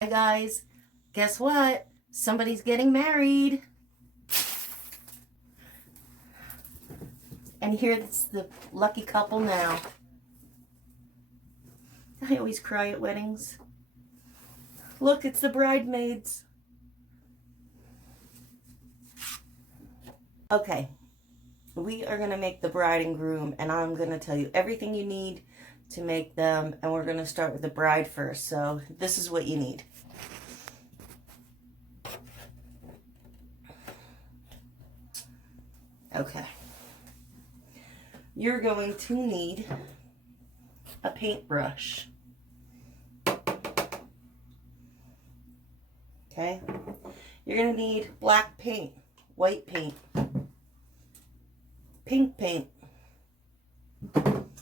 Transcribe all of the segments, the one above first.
Hi guys, guess what? Somebody's getting married. And here's the lucky couple now. I always cry at weddings. Look, it's the bridesmaids. Okay, we are going to make the bride and groom, and I'm going to tell you everything you need to make them, and we're going to start with the bride first. So this is what you need. Okay. You're going to need a paintbrush. Okay. You're going to need black paint, white paint, pink paint.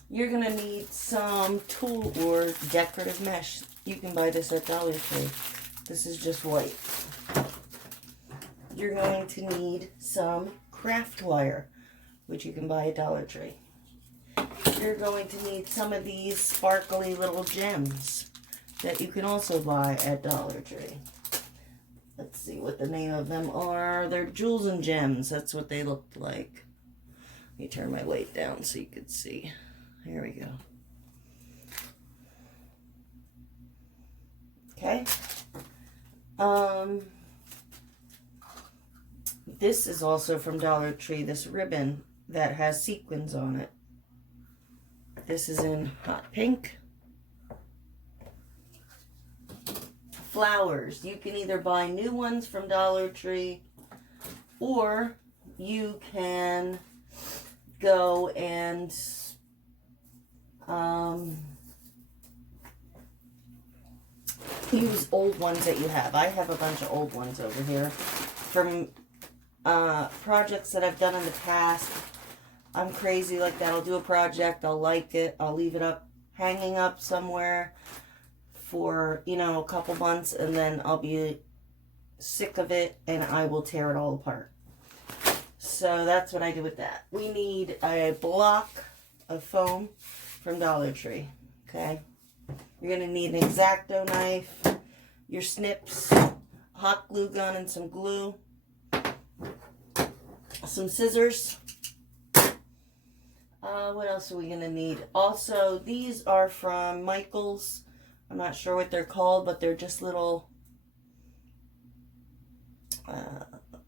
You're going to need some tulle or decorative mesh. You can buy this at Dollar Tree. This is just white. You're going to need some craft wire, which you can buy at Dollar Tree. You're going to need some of these sparkly little gems that you can also buy at Dollar Tree. Let's see what the name of them are. They're jewels and gems. That's what they look like. Let me turn my light down so you can see. Here we go. Okay. This is also from Dollar Tree, this ribbon that has sequins on it. This is in hot pink. Flowers. You can either buy new ones from Dollar Tree, or you can go and use old ones that you have. I have a bunch of old ones over here from projects that I've done in the past. I'm crazy like that. I'll do a project, I'll like it, I'll leave it up, hanging up somewhere for, a couple months, and then I'll be sick of it and I will tear it all apart. So that's what I do with that. We need a block of foam from Dollar Tree, okay? You're going to need an X-Acto knife, your snips, hot glue gun and some glue, some scissors. What else are we going to need? Also, these are from Michael's. I'm not sure what they're called, but they're just little,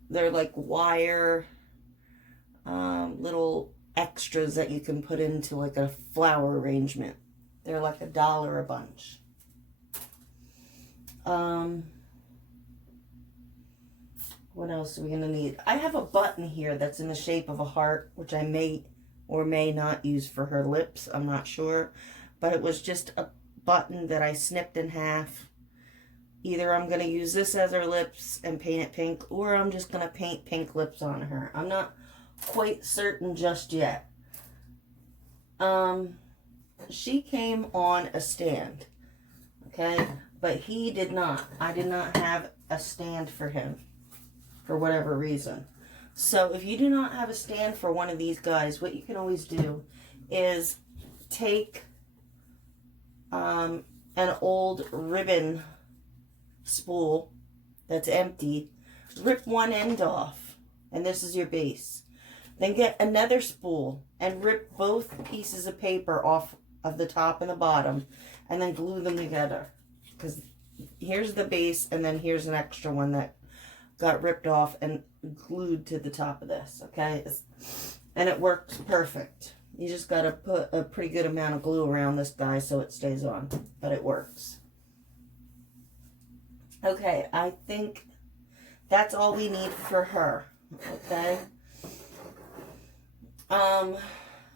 they're like wire, little extras that you can put into like a flower arrangement. They're like $1 a bunch. What else are we going to need? I have a button here that's in the shape of a heart, which I may or may not use for her lips. I'm not sure. But it was just a button that I snipped in half. Either I'm going to use this as her lips and paint it pink, or I'm just going to paint pink lips on her. I'm not quite certain just yet. She came on a stand, okay? But he did not. I did not have a stand for him for whatever reason. So if you do not have a stand for one of these guys, what you can always do is take an old ribbon spool that's empty, rip one end off, and this is your base. Then get another spool and rip both pieces of paper off of the top and the bottom, and then glue them together. Because here's the base, and then here's an extra one that got ripped off and glued to the top of this, okay? And it works perfect. You just got to put a pretty good amount of glue around this guy so it stays on, but it works. Okay, I think that's all we need for her, okay?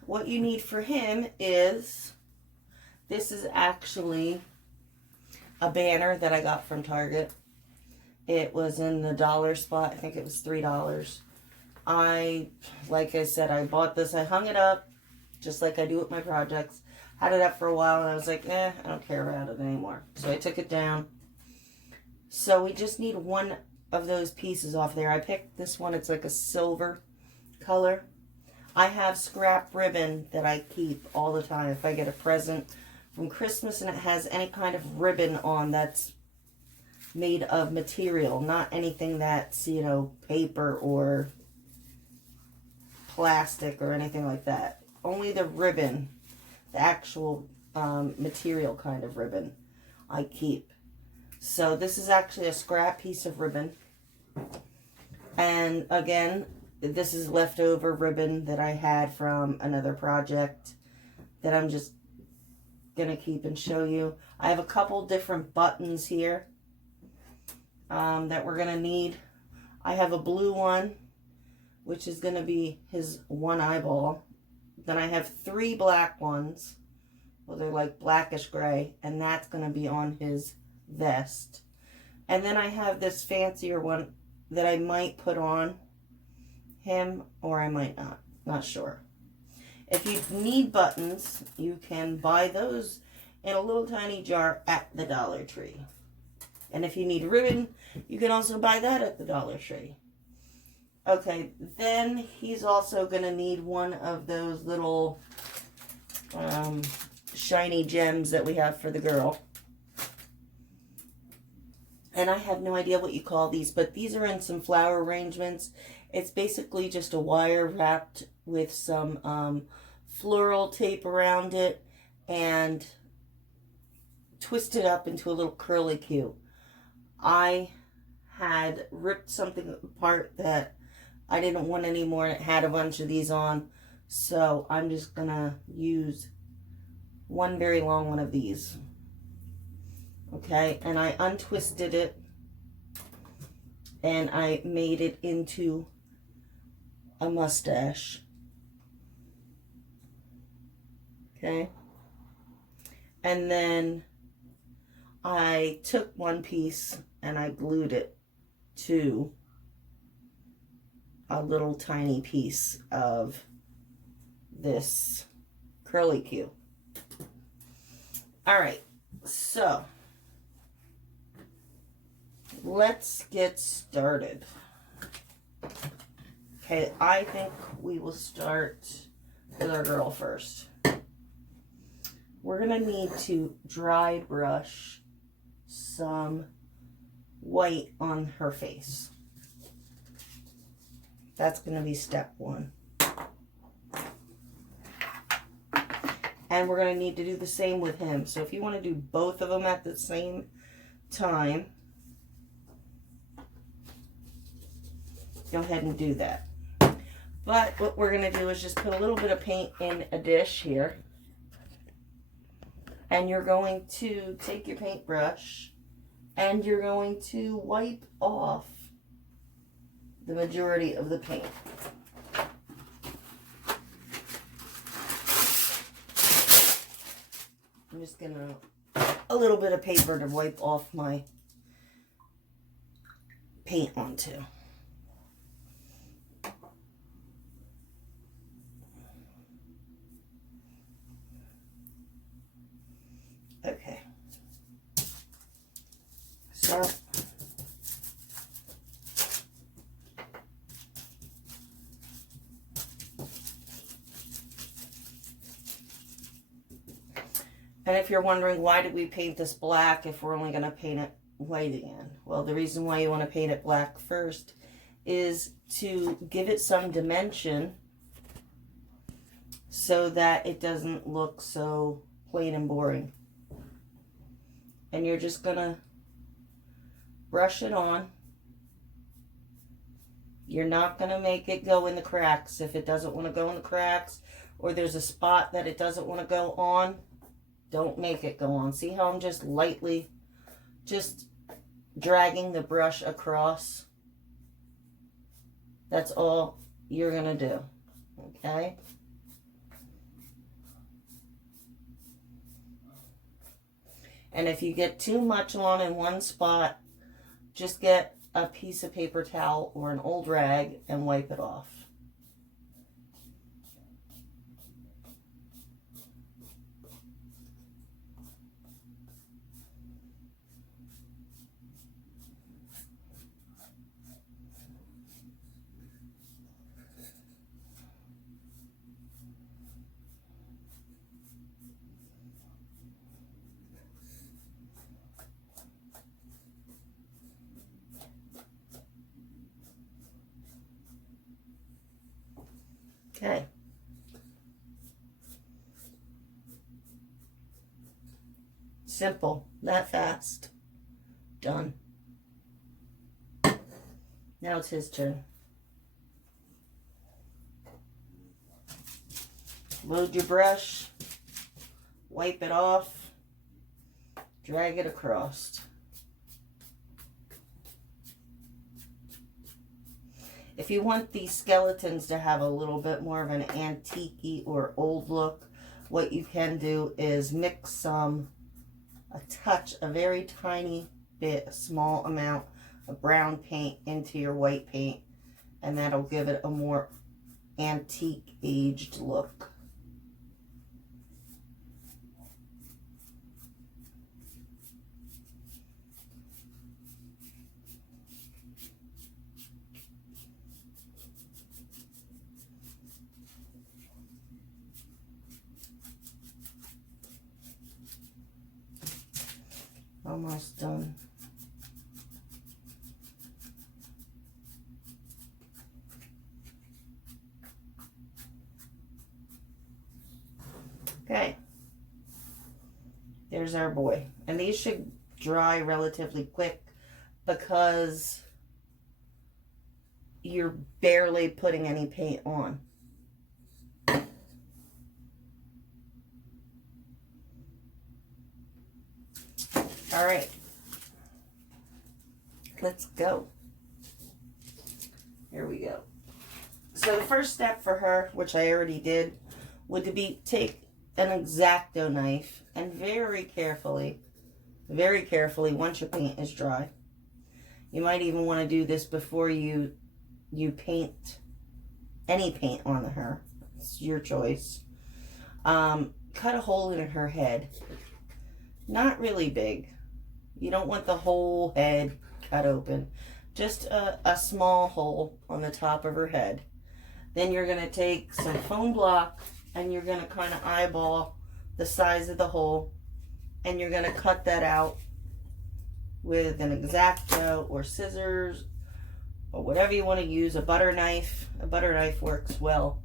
What you need for him is, this is actually a banner that I got from Target. It was in the dollar spot. I think it was $3. Like I said, I bought this. I hung it up just like I do with my projects. Had it up for a while and I was like, I don't care about it anymore. So I took it down. So we just need one of those pieces off there. I picked this one. It's like a silver color. I have scrap ribbon that I keep all the time. If I get a present from Christmas and it has any kind of ribbon on that's made of material, not anything that's, you know, paper or plastic or anything like that. Only the ribbon, the actual material kind of ribbon I keep. So this is actually a scrap piece of ribbon. And again, this is leftover ribbon that I had from another project that I'm just going to keep and show you. I have a couple different buttons here that we're going to need. I have a blue one, which is going to be his one eyeball. Then I have 3 black ones. Well, they're like blackish gray, and that's going to be on his vest. And then I have this fancier one that I might put on him, or I might not. Not sure. If you need buttons, you can buy those in a little tiny jar at the Dollar Tree. And if you need ribbon, you can also buy that at the Dollar Tree. Okay, then he's also going to need one of those little shiny gems that we have for the girl. And I have no idea what you call these, but these are in some flower arrangements. It's basically just a wire wrapped with some floral tape around it and twisted up into a little curly Q. I had ripped something apart that I didn't want anymore, and it had a bunch of these on, so I'm just gonna use one very long one of these. Okay, and I untwisted it and I made it into a mustache. Okay, and then I took one piece and I glued it to a little tiny piece of this curly Q. All right, so let's get started. Okay, I think we will start with our girl first. We're gonna need to dry brush some white on her face. That's gonna be step 1. And we're gonna need to do the same with him. So if you wanna do both of them at the same time, go ahead and do that. But what we're going to do is just put a little bit of paint in a dish here. And you're going to take your paintbrush and you're going to wipe off the majority of the paint. I'm just going to a little bit of paper to wipe off my paint onto. Okay, so and if you're wondering why did we paint this black if we're only going to paint it white again, well, the reason why you want to paint it black first is to give it some dimension so that it doesn't look so plain and boring. And you're just gonna brush it on. You're not gonna make it go in the cracks. If it doesn't want to go in the cracks, or there's a spot that it doesn't want to go on, don't make it go on. See how I'm just lightly just dragging the brush across? That's all you're gonna do, okay? And if you get too much on in one spot, just get a piece of paper towel or an old rag and wipe it off. Okay. Simple, that fast. Done. Now it's his turn. Load your brush, wipe it off, drag it across. If you want these skeletons to have a little bit more of an antique-y or old look, what you can do is mix a touch, a very tiny bit, a small amount of brown paint into your white paint, and that'll give it a more antique aged look. Almost done. Okay. There's our boy. And these should dry relatively quick because you're barely putting any paint on. All right, let's go. Here we go. So the first step for her, which I already did, would be take an X-Acto knife and very carefully, once your paint is dry, you might even want to do this before you paint any paint on her. It's your choice. Cut a hole in her head. Not really big. You don't want the whole head cut open. Just a small hole on the top of her head. Then you're going to take some foam block and you're going to kind of eyeball the size of the hole. And you're going to cut that out with an X-Acto or scissors or whatever you want to use. A butter knife. A butter knife works well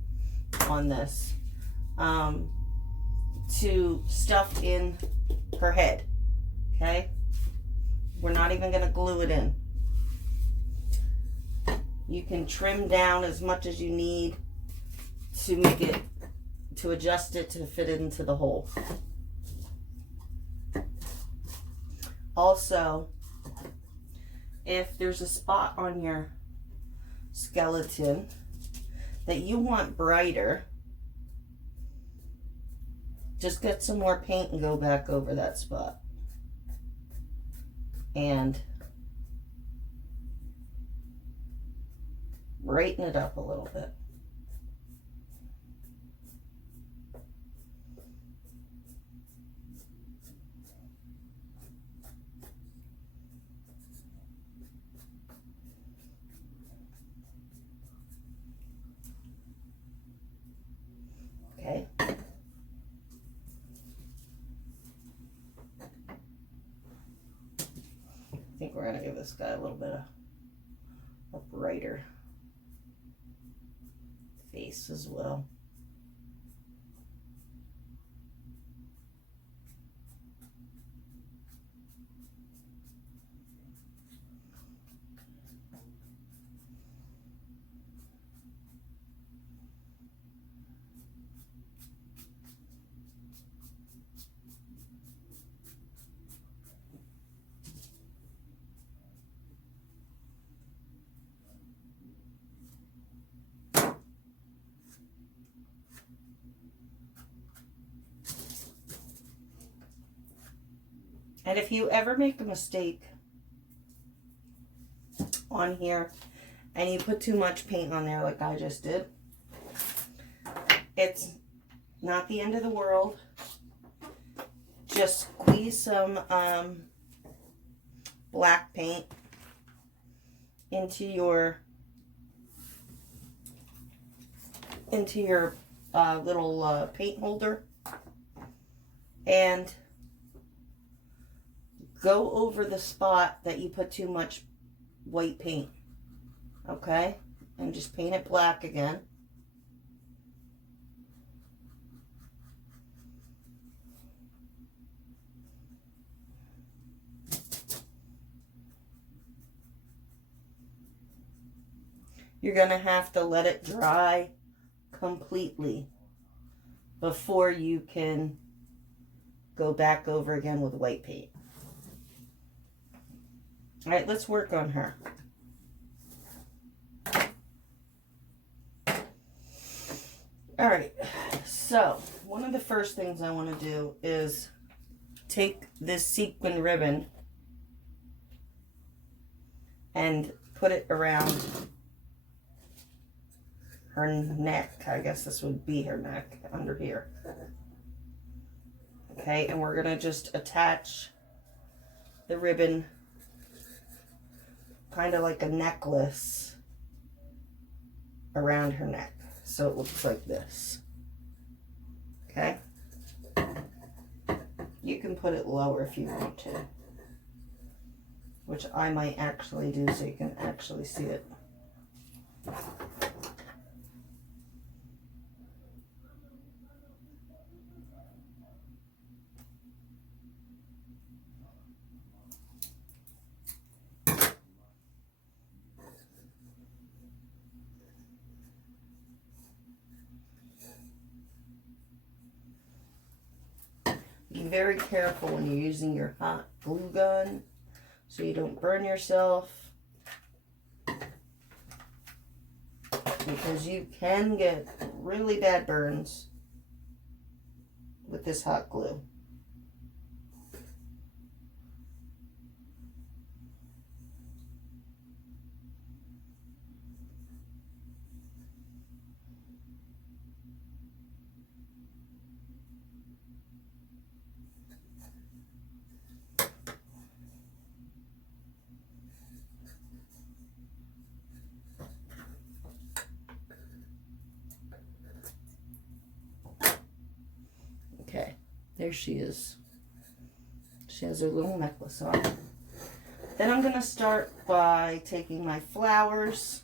on this. To stuff in her head. Okay? We're not even going to glue it in. You can trim down as much as you need to make it, to adjust it to fit into the hole. Also, if there's a spot on your skeleton that you want brighter, just get some more paint and go back over that spot. And brighten it up a little bit. Okay. I think we're going to give this guy a little bit of a brighter face as well. And if you ever make a mistake on here and you put too much paint on there like I just did, it's not the end of the world. Just squeeze some black paint into your little paint holder and go over the spot that you put too much white paint, okay? And just paint it black again. you're going to have to let it dry completely before you can go back over again with white paint. All right, let's work on her. All right, so one of the first things I want to do is take this sequin ribbon and put it around her neck. I guess this would be her neck under here. Okay, and we're going to just attach the ribbon kind of like a necklace around her neck. So it looks like this. Okay? You can put it lower if you want to, which I might actually do so you can actually see it. Be very careful when you're using your hot glue gun so you don't burn yourself, because you can get really bad burns with this hot glue. Okay, there she is. She has her little necklace on. Then I'm going to start by taking my flowers.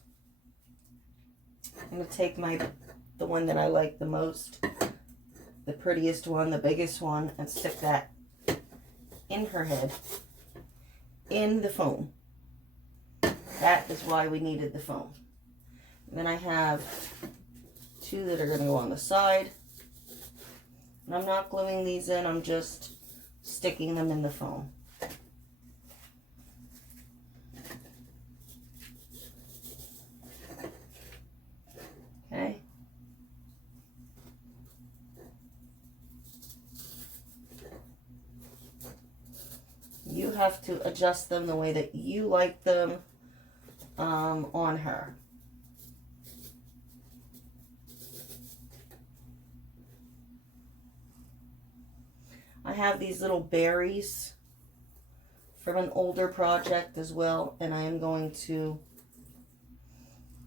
I'm going to take the one that I like the most, the prettiest one, the biggest one, and stick that in her head, in the foam. That is why we needed the foam. And then I have two that are going to go on the side. And I'm not gluing these in, I'm just sticking them in the foam. Okay. You have to adjust them the way that you like them on her. I have these little berries from an older project as well, and I am going to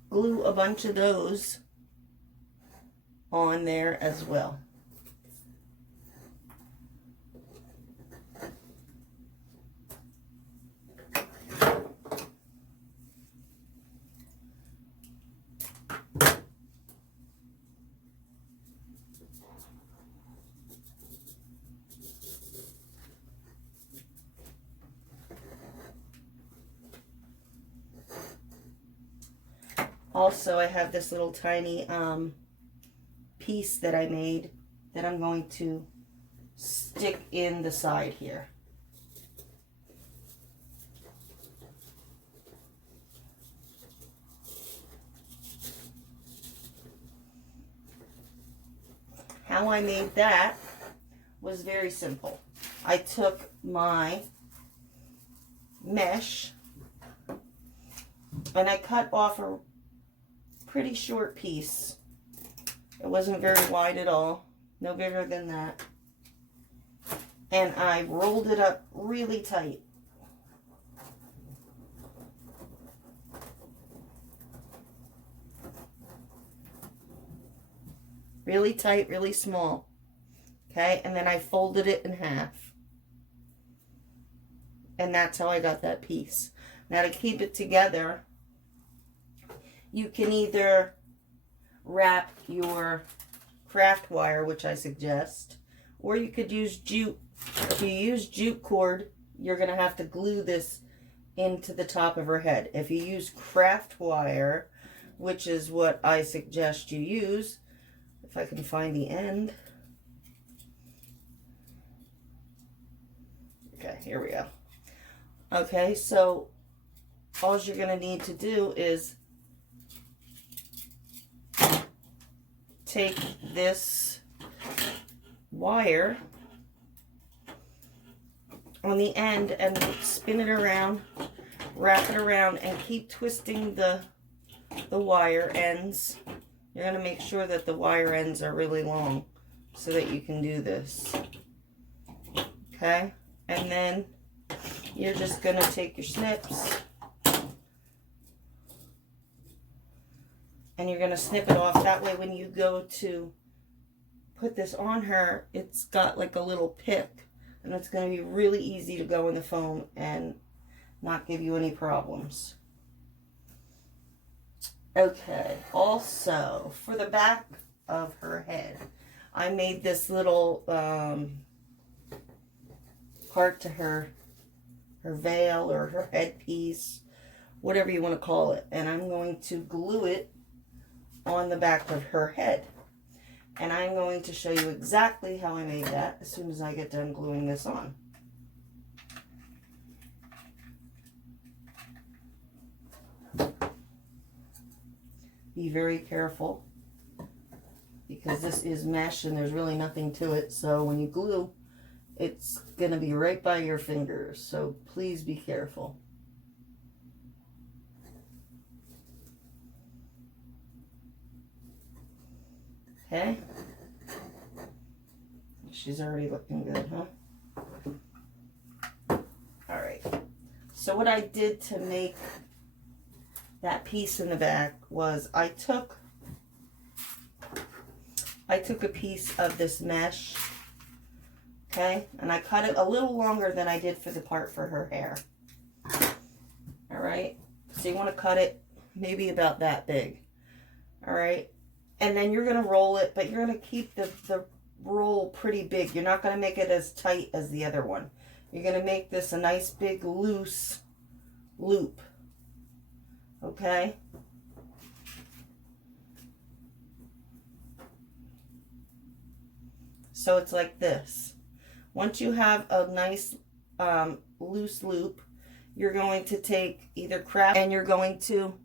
glue a bunch of those on there as well. Also, I have this little tiny piece that I made that I'm going to stick in the side here. How I made that was very simple. I took my mesh and I cut off a pretty short piece. It wasn't very wide at all, no bigger than that. And I rolled it up really tight. Really tight, really small. Okay, and then I folded it in half. And that's how I got that piece. Now to keep it together, you can either wrap your craft wire, which I suggest, or you could use jute. If you use jute cord, you're going to have to glue this into the top of her head. If you use craft wire, which is what I suggest you use. If I can find the end. Okay, here we go. Okay, so all you're going to need to do is take this wire on the end and spin it around, wrap it around, and keep twisting the wire ends. You're going to make sure that the wire ends are really long so that you can do this. Okay? And then you're just going to take your snips and you're going to snip it off. That way when you go to put this on her, it's got like a little pick, and it's going to be really easy to go in the foam and not give you any problems. Okay, also for the back of her head, I made this little part to her veil or her headpiece, whatever you want to call it, and I'm going to glue it on the back of her head. And I'm going to show you exactly how I made that as soon as I get done gluing this on. Be very careful because this is mesh and there's really nothing to it. So when you glue, it's going to be right by your fingers. So please be careful. Okay. She's already looking good, huh? All right. So what I did to make that piece in the back was I took a piece of this mesh, okay, and I cut it a little longer than I did for the part for her hair. All right, so you want to cut it maybe about that big. All right, and then you're going to roll it, but you're going to keep the roll pretty big. You're not going to make it as tight as the other one. You're going to make this a nice big loose loop. Okay? So it's like this. Once you have a nice loose loop, you're going to take either craft and you're going to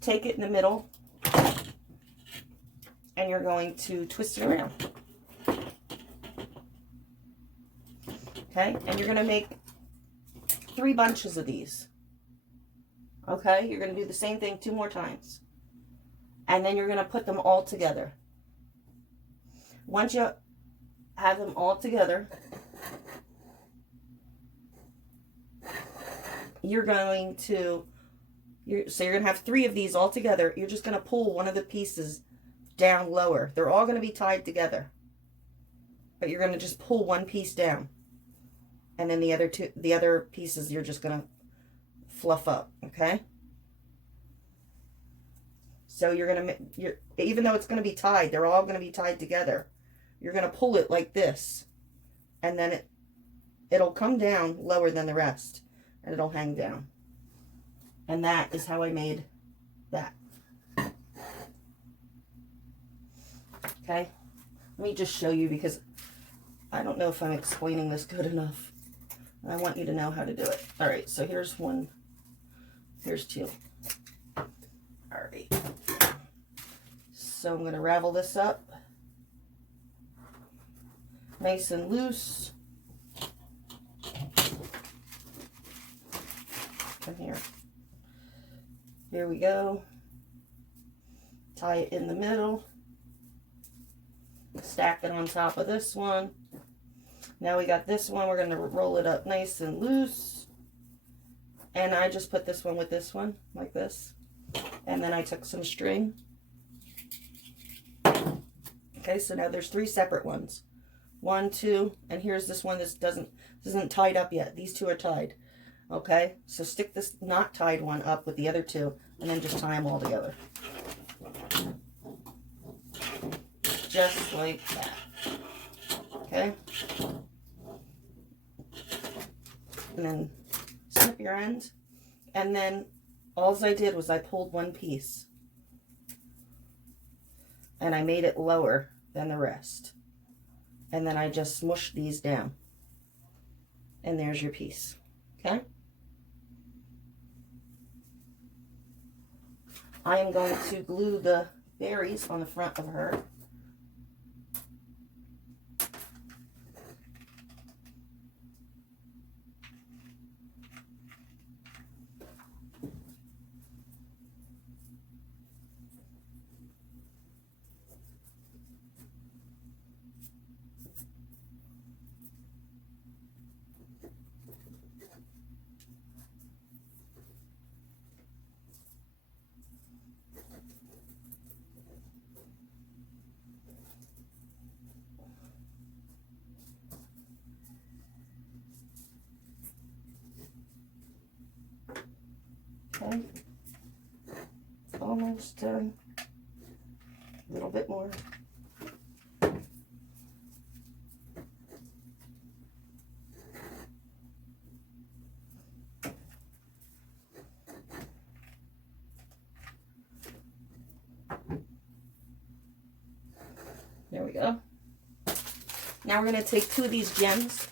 take it in the middle and you're going to twist it around. Okay, and you're going to make 3 bunches of these. Okay, you're going to do the same thing 2 more times. And then you're going to put them all together. Once you have them all together, you're going to have 3 of these all together. You're just going to pull one of the pieces down lower. They're all going to be tied together. But you're going to just pull one piece down. And then the other pieces you're just going to fluff up, okay? So you're going to, even though it's going to be tied, they're all going to be tied together. You're going to pull it like this. And then it'll come down lower than the rest. And it'll hang down. And that is how I made that. Okay? Let me just show you because I don't know if I'm explaining this good enough. I want you to know how to do it. All right, so here's 1. Here's 2. All right. So I'm going to ravel this up. Nice and loose. Come here. Here we go. Tie it in the middle. Stack it on top of this one. Now we got this one. We're going to roll it up nice and loose. And I just put this one with this one, like this. And then I took some string. Okay, so now there's 3 separate ones. 1, 2, and here's this one that isn't tied up yet. These 2 are tied. Okay, so stick this not tied one up with the other 2, and then just tie them all together. Just like that. Okay. and then snip your end. And then all I did was I pulled one piece and I made it lower than the rest. And then I just smushed these down. And there's your piece, okay? I am going to glue the berries on the front of her. Okay, almost done. A little bit more. There we go. Now we're going to take 2 of these gems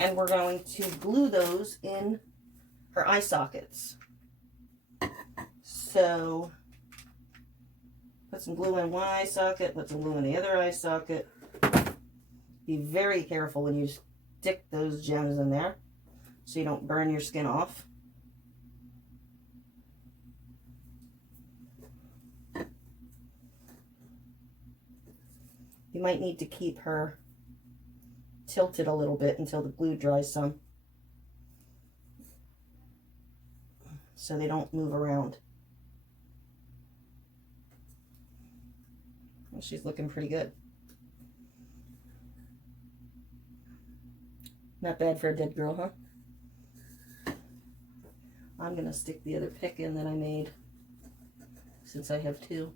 and we're going to glue those in her eye sockets. So put some glue in one eye socket, put some glue in the other eye socket. Be very careful when you stick those gems in there so you don't burn your skin off. You might need to keep her tilted a little bit until the glue dries some, so they don't move around. Well, she's looking pretty good. Not bad for a dead girl, huh? I'm gonna stick the other pick in that I made, since I have 2.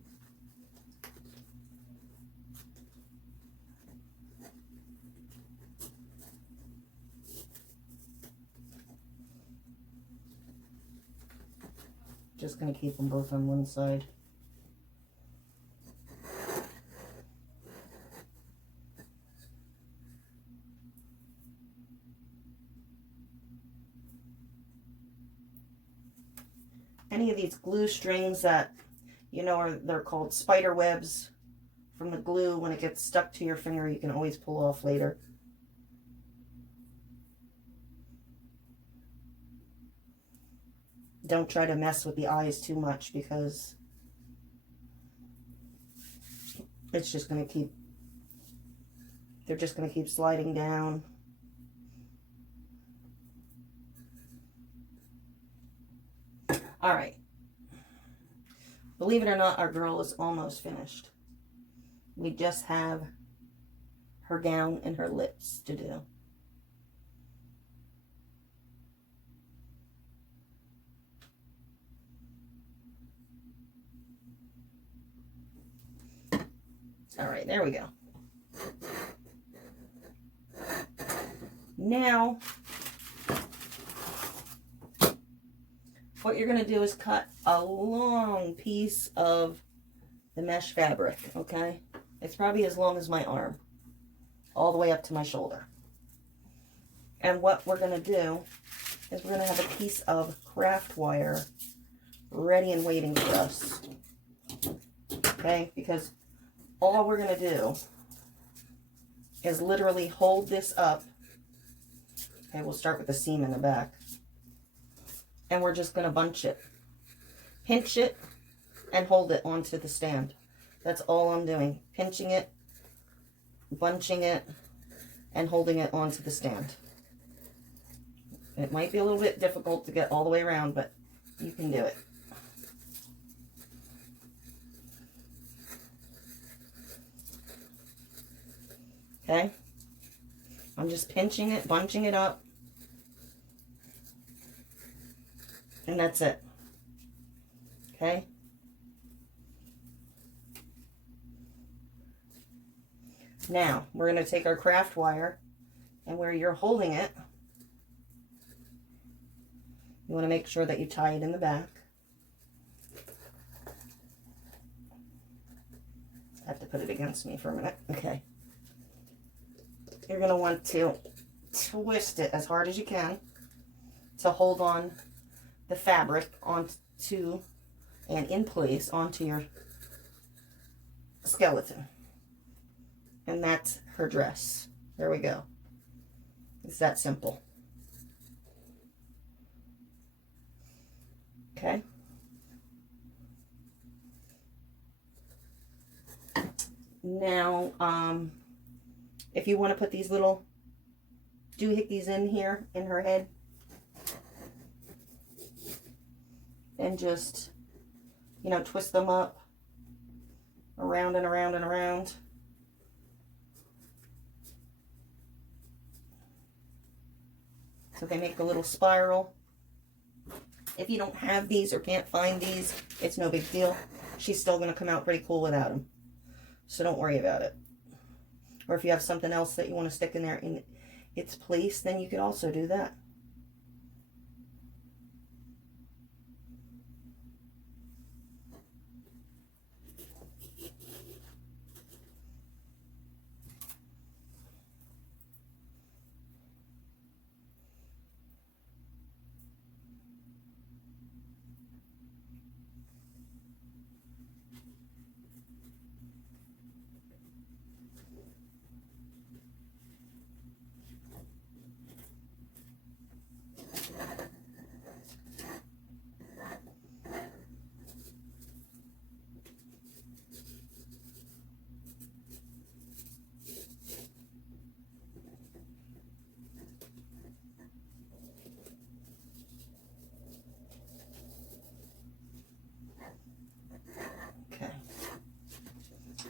Just going to keep them both on one side. Any of these glue strings that, you know, they're called spider webs from the glue, when it gets stuck to your finger, you can always pull off later. Don't try to mess with the eyes too much, because it's just going to keep, they're just going to keep sliding down. All right. Believe it or not, our girl is almost finished. We just have her gown and her lips to do. All right, there we go. Now, what you're going to do is cut a long piece of the mesh fabric, okay? It's probably as long as my arm, all the way up to my shoulder. And what we're going to do is we're going to have a piece of craft wire ready and waiting for us, okay? Because all we're going to do is literally hold this up. Okay, we'll start with the seam in the back. And we're just going to bunch it. Pinch it and hold it onto the stand. That's all I'm doing. Pinching it, bunching it, and holding it onto the stand. It might be a little bit difficult to get all the way around, but you can do it. Okay, I'm just pinching it, bunching it up, and that's it. Okay, now we're going to take our craft wire, and where you're holding it, You want to make sure that you tie it in the back. I have to put it against me for a minute. Okay. You're going to want to twist it as hard as you can to hold on the fabric onto and in place onto your skeleton. And that's her dress. There we go. It's that simple. Okay. Now, if you want to put these little doohickeys in here in her head, and just, you know, twist them up around and around and around. So they make a little spiral. If you don't have these or can't find these, it's no big deal. She's still going to come out pretty cool without them. So don't worry about it. Or if you have something else that you want to stick in there in its place, then you could also do that.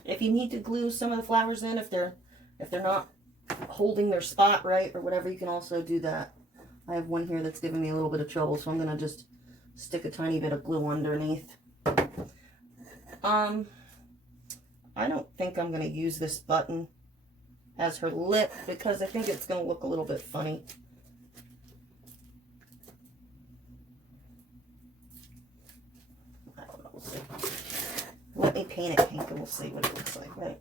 If you need to glue some of the flowers in, if they're not holding their spot right or whatever, you can also do that. I have one here that's giving me a little bit of trouble, so I'm going to just stick a tiny bit of glue underneath. I don't think I'm going to use this button as her lip because I think it's going to look a little bit funny. I don't know, we'll see. Let me paint it pink and we'll see what it looks like, right?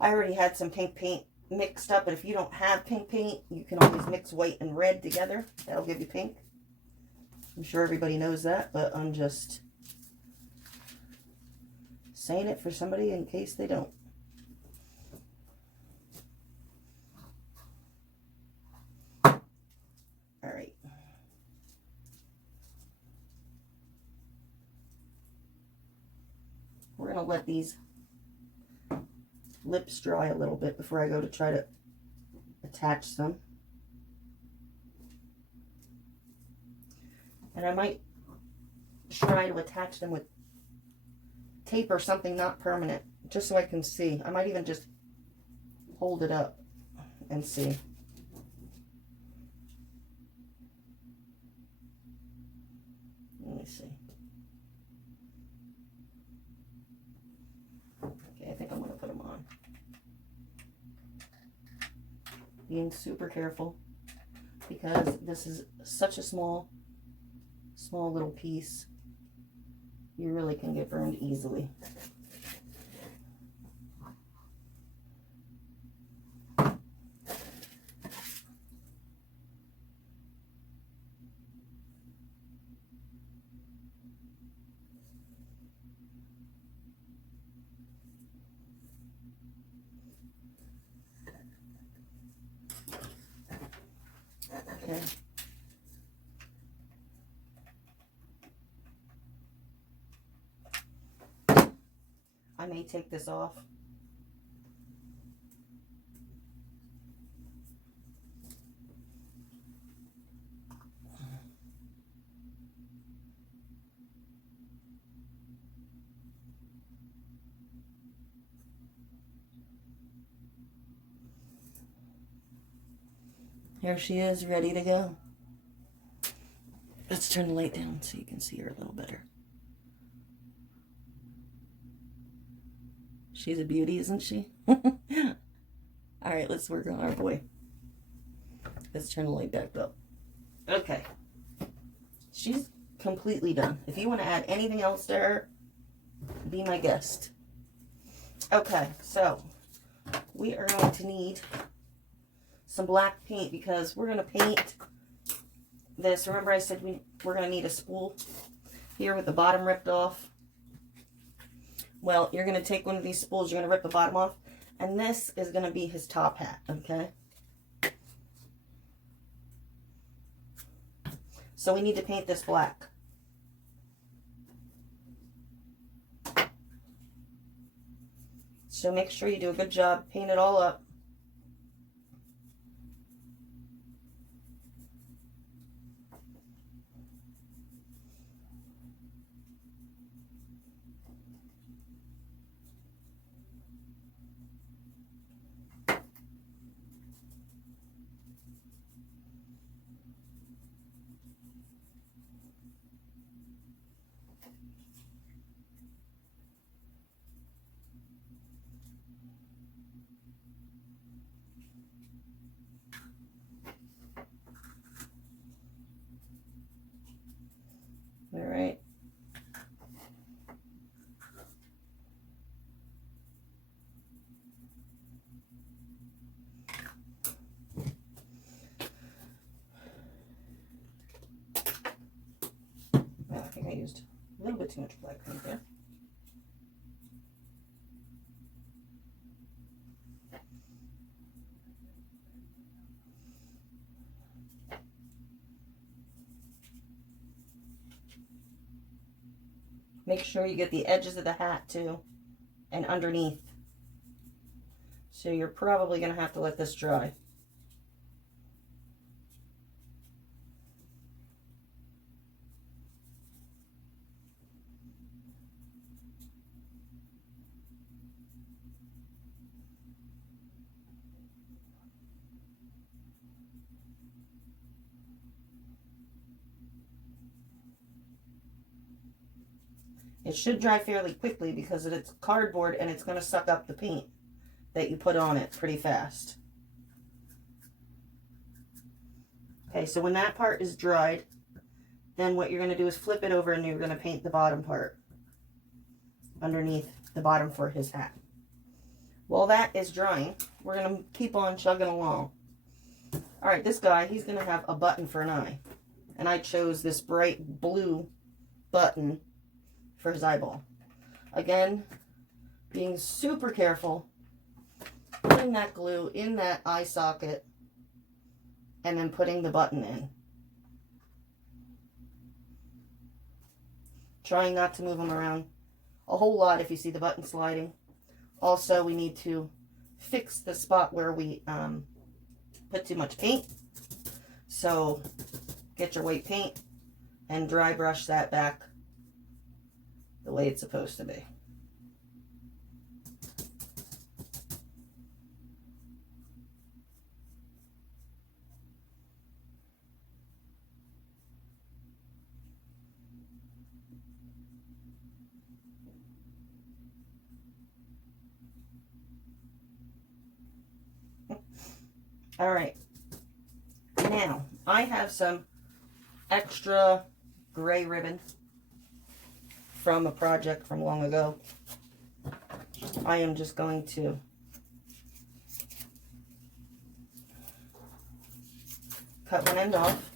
I already had some pink paint mixed up, but if you don't have pink paint, you can always mix white and red together. That'll give you pink. I'm sure everybody knows that, but I'm just saying it for somebody in case they don't. Alright. We're going to let these lips dry a little bit before I go to try to attach them. And I might try to attach them with tape or something not permanent, just so I can see. I might even just hold it up and see. Let me see. Okay, I think I'm going to put them on. Being super careful because this is such a small little piece. You really can get burned easily. Okay. I may take this off. Here she is, ready to go. Let's turn the light down so you can see her a little better. She's a beauty, isn't she? All right, let's work on our boy. Let's turn the light back up. Okay. She's completely done. If you want to add anything else to her, be my guest. Okay, so we are going to need some black paint because we're going to paint this. Remember I said we're going to need a spool here with the bottom ripped off? Well, you're going to take one of these spools, you're going to rip the bottom off, and this is going to be his top hat, okay? So we need to paint this black. So make sure you do a good job, paint it all up. All right. I think I used a little bit too much black paint there. Make sure you get the edges of the hat too, and underneath. So you're probably going to have to let this dry. It should dry fairly quickly because it's cardboard and it's going to suck up the paint that you put on it pretty fast. Okay, so when that part is dried, then what you're going to do is flip it over and you're going to paint the bottom part underneath the bottom for his hat. While that is drying, we're going to keep on chugging along. All right, this guy, he's going to have a button for an eye. And I chose this bright blue button for his eyeball. Again, being super careful, putting that glue in that eye socket, and then putting the button in. Trying not to move them around a whole lot if you see the button sliding. Also, we need to fix the spot where we put too much paint. So, get your white paint and dry brush that back the way it's supposed to be. All right. Now, I have some extra gray ribbon from a project from long ago. I am just going to cut one end off.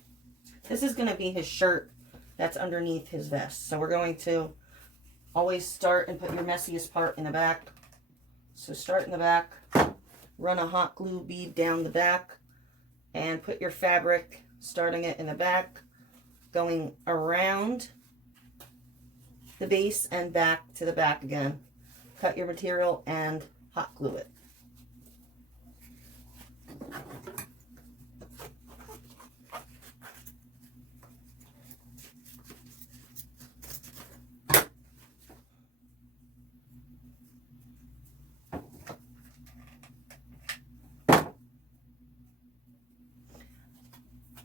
This is going to be his shirt that's underneath his vest. So we're going to always start and put your messiest part in the back. So start in the back, run a hot glue bead down the back, and put your fabric, starting it in the back, going around the base and back to the back again. Cut your material and hot glue it.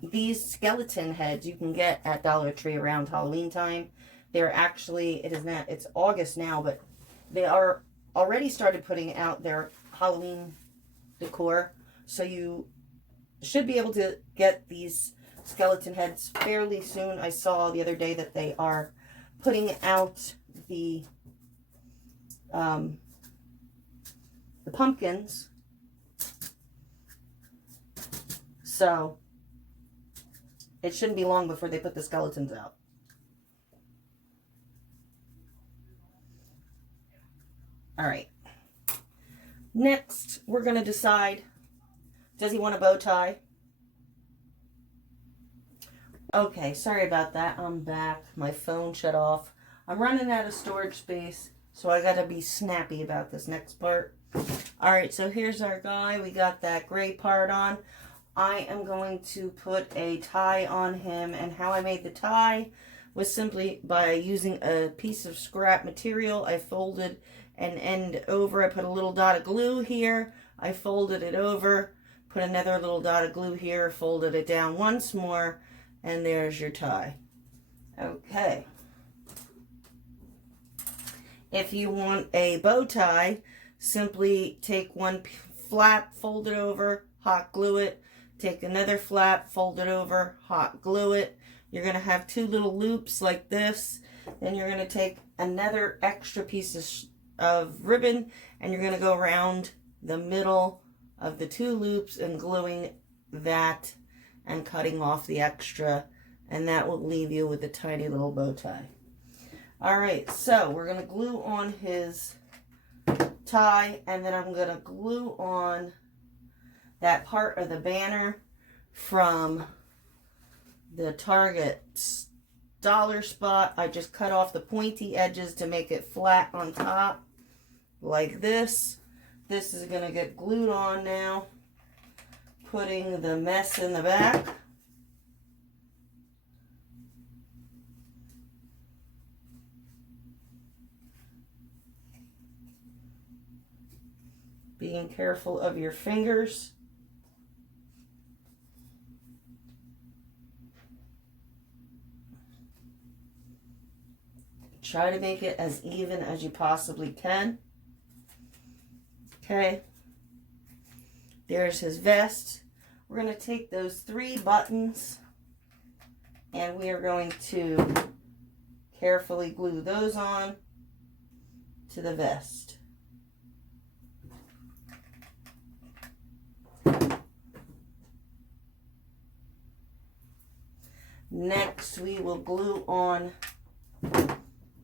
These skeleton heads you can get at Dollar Tree around Halloween time. They're actually, it's August now, but they are already started putting out their Halloween decor. So you should be able to get these skeleton heads fairly soon. I saw the other day that they are putting out the pumpkins. So it shouldn't be long before they put the skeletons out. All right. Next, we're going to decide, does he want a bow tie? Okay, sorry about that. I'm back. My phone shut off. I'm running out of storage space, so I got to be snappy about this next part. All right, so here's our guy. We got that gray part on. I am going to put a tie on him, and how I made the tie was simply by using a piece of scrap material. I folded an end over. I put a little dot of glue here. I folded it over, put another little dot of glue here, folded it down once more, and there's your tie. Okay. If you want a bow tie, simply take one flap, fold it over, hot glue it. Take another flap, fold it over, hot glue it. You're going to have two little loops like this. Then you're going to take another extra piece of ribbon, and you're going to go around the middle of the two loops and gluing that and cutting off the extra, and that will leave you with a tiny little bow tie. All right, so we're going to glue on his tie, and then I'm going to glue on that part of the banner from the Target dollar spot. I just cut off the pointy edges to make it flat on top like this. This is going to get glued on now, putting the mess in the back. Being careful of your fingers. Try to make it as even as you possibly can. Okay. There's his vest. We're going to take those 3 buttons and we are going to carefully glue those on to the vest. Next, we will glue on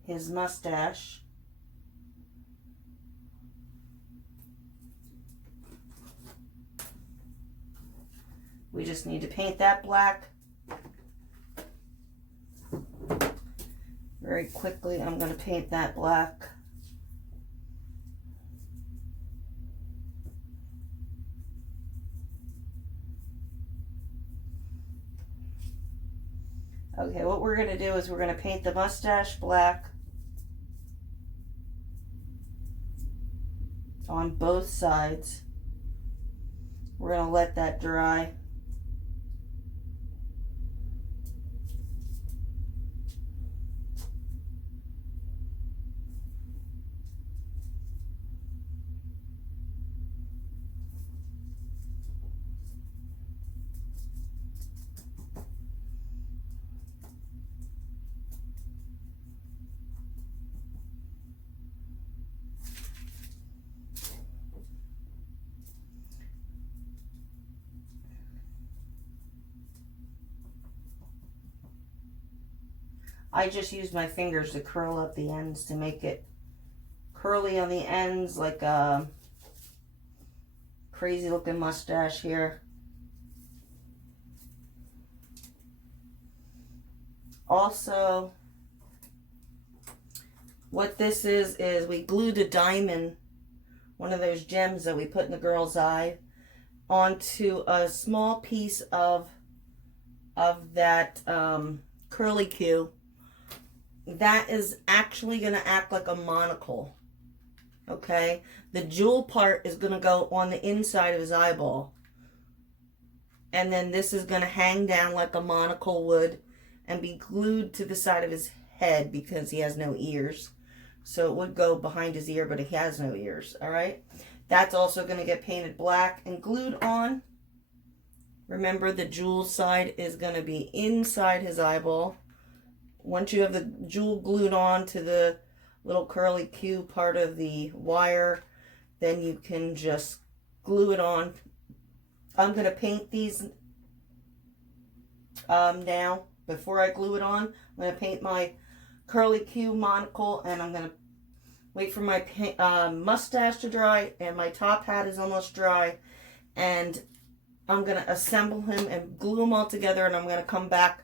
his mustache. We just need to paint that black. Very quickly, I'm going to paint that black. Okay, what we're going to do is we're going to paint the mustache black on both sides. We're going to let that dry. I just used my fingers to curl up the ends to make it curly on the ends, like a crazy looking mustache here. Also, what this is we glued a diamond, one of those gems that we put in the girl's eye, onto a small piece of that curly Q. That is actually going to act like a monocle. Okay? The jewel part is going to go on the inside of his eyeball. And then this is going to hang down like a monocle would and be glued to the side of his head because he has no ears. So it would go behind his ear, but he has no ears, all right? That's also going to get painted black and glued on. Remember, the jewel side is going to be inside his eyeball. Once you have the jewel glued on to the little curly Q part of the wire, then you can just glue it on. I'm going to paint these now. Before I glue it on, I'm going to paint my curly Q monocle, and I'm going to wait for my mustache to dry, and my top hat is almost dry, and I'm going to assemble him and glue them all together, and I'm going to come back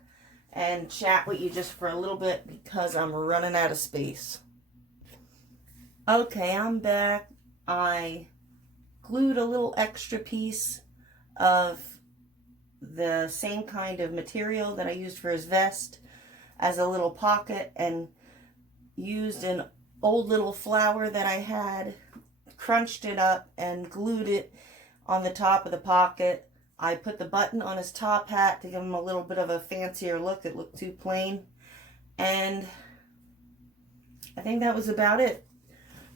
and chat with you just for a little bit because I'm running out of space. Okay, I'm back. I glued a little extra piece of the same kind of material that I used for his vest as a little pocket, and used an old little flower that I had, crunched it up and glued it on the top of the pocket. I put the button on his top hat to give him a little bit of a fancier look. It looked too plain. And I think that was about it.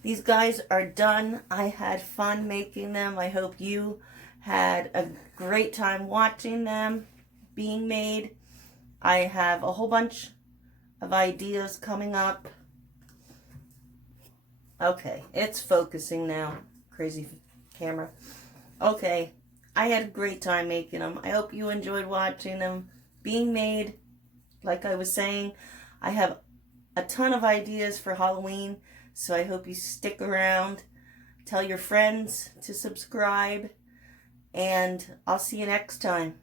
These guys are done. I had fun making them. I hope you had a great time watching them being made. I have a whole bunch of ideas coming up. Okay, it's focusing now. Crazy camera. Okay, I had a great time making them. I hope you enjoyed watching them being made. Like I was saying, I have a ton of ideas for Halloween, so I hope you stick around. Tell your friends to subscribe, and I'll see you next time.